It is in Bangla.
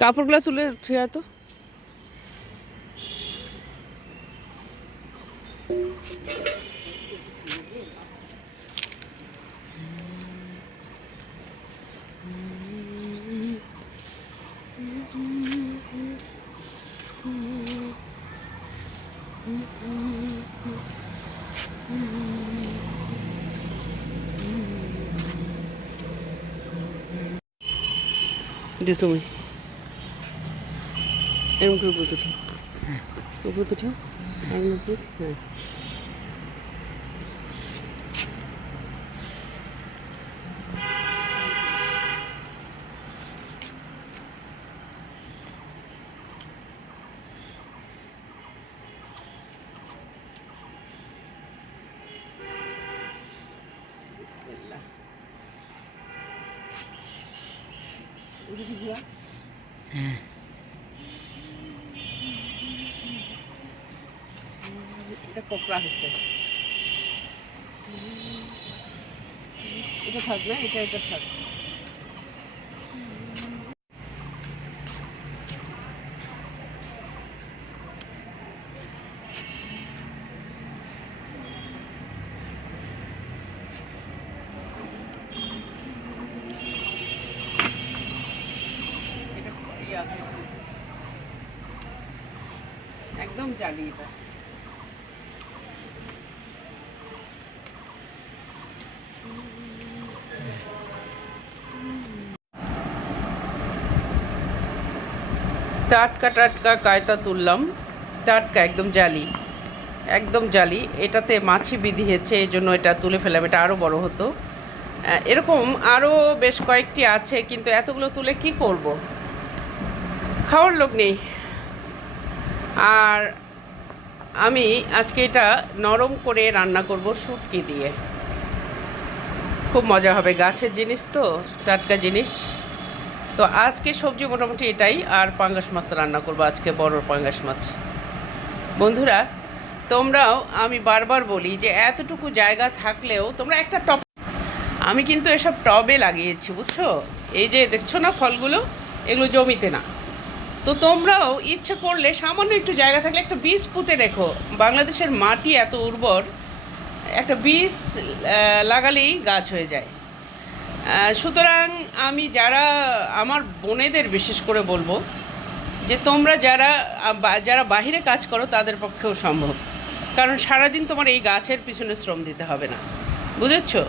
কাপড়গুলো তুলে থুয়া তো। দিসুমি এরকম করে বলতে উঠো, উপর উঠো, এরকম উপর, হ্যাঁ। হ্যাঁ, এটা কোকড়া হয়েছে, এটা থাক না, এটা থাক। একদম জালি এটা। টাটকা টাটকা কায়তা তুললাম, টাটকা একদম জালি, একদম জালি। এটাতে মাছি বিধিয়েছে, এই জন্য এটা তুলে ফেলাম, এটা আরও বড় হতো। এরকম আরও বেশ কয়েকটি আছে, কিন্তু এতগুলো তুলে কি করব, খাওয়ার লোক নেই। আর আমি আজকে এটা নরম করে রান্না করব শুটকি দিয়ে, খুব মজা হবে, গাছের জিনিস তো, টাটকা জিনিস। তো আজকে সবজি মোটামুটি এটাই, আর পাঙ্গাস মাছ রান্না করব আজকে, বড় পাঙ্গাস মাছ। বন্ধুরা, তোমরাও, আমি বারবার বলি যে এতটুকু জায়গা থাকলেও তোমরা একটা টব, আমি কিন্তু এসব টবে লাগিয়েছি, বুঝছো? এই যে দেখছো না ফলগুলো, এগুলো জমিতে না। তো তোমরাও ইচ্ছে করলে সামান্য একটু জায়গা থাকলে একটা বীজ পুঁতে রেখো। বাংলাদেশের মাটি এত উর্বর, একটা বীজ লাগালেই গাছ হয়ে যায়। সুতরাং আমি আমার বোনেদের বিশেষ করে বলবো যে তোমরা যারা বাহিরে কাজ করো তাদের পক্ষেও সম্ভব, কারণ সারাদিন তোমার এই গাছের পিছনে শ্রম দিতে হবে না, বুঝেছো?